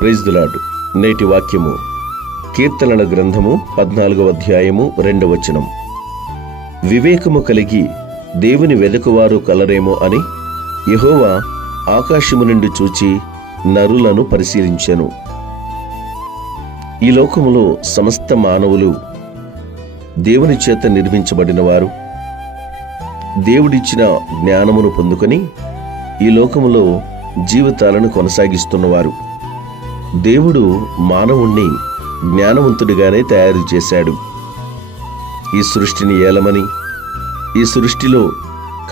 Praise the lord. నేటి వాక్యము కీర్తనల గ్రంథము 14వ అధ్యాయము 2వ వచనం. వివేకము కలిగి దేవుని వెదకువారు కలరేమో అని యెహోవా ఆకాశము నుండి చూచి నరులను పరిశీలించెను. ఈ లోకములో సమస్త మానవులు దేవుని చేత నిర్మించబడిన వారు, దేవుడిచ్చిన జ్ఞానమును పొందుకొని ఈ లోకములో జీవితాలను కొనసాగిస్తున్నవారు. దేవుడు మానవుణ్ణి జ్ఞానవంతుడిగానే తయారు చేశాడు. ఈ సృష్టిని ఏలమని, ఈ సృష్టిలో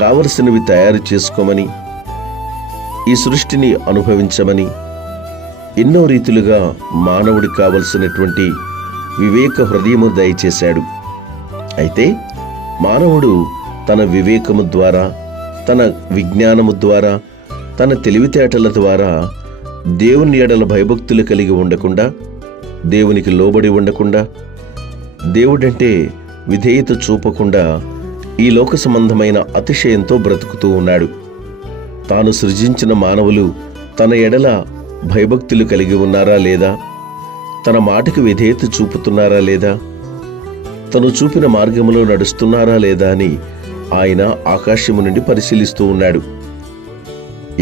కావలసినవి తయారు చేసుకోమని, ఈ సృష్టిని అనుభవించమని ఎన్నో రీతులుగా మానవుడికి కావలసినటువంటి వివేక హృదయము దయచేశాడు. అయితే మానవుడు తన వివేకము ద్వారా, తన విజ్ఞానము ద్వారా, తన తెలివితేటల ద్వారా దేవుని ఎడల భయభక్తులు కలిగి ఉండకుండా, దేవునికి లోబడి ఉండకుండా, దేవుడంటే విధేయత చూపకుండా ఈ లోక సంబంధమైన అతిశయంతో బ్రతుకుతూ ఉన్నాడు. తాను సృజించిన మానవులు తన ఎడల భయభక్తులు కలిగి ఉన్నారా లేదా, తన మాటకు విధేయత చూపుతున్నారా లేదా, తను చూపిన మార్గంలో నడుస్తున్నారా లేదా అని ఆయన ఆకాశము నుండి పరిశీలిస్తూ ఉన్నాడు.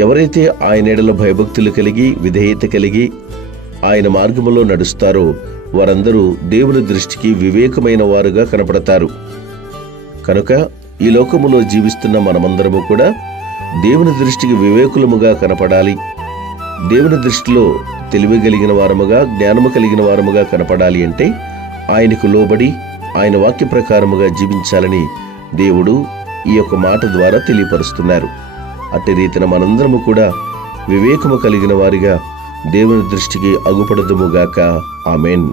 ఎవరైతే ఆయన ఎడల భయభక్తులు కలిగి విధేయత కలిగి ఆయన మార్గములో నడుస్తారో వారందరూ దేవుని దృష్టికి వివేకమైన వారుగా కనపడతారు. కనుక ఈ లోకములో జీవిస్తున్న మనమందరము కూడా దేవుని దృష్టికి వివేకులముగా కనపడాలి. దేవుని దృష్టిలో తెలివి కలిగిన వారముగా, జ్ఞానము కలిగిన వారముగా కనపడాలి అంటే ఆయనకు లోబడి ఆయన వాక్య ప్రకారముగా జీవించాలని దేవుడు ఈ యొక్క మాట ద్వారా తెలియపరుస్తున్నారు. అట్టి రీతిన మనందరము కూడా వివేకము కలిగిన వారిగా దేవుని దృష్టికి అగుపడదుముగాక. ఆమేన్.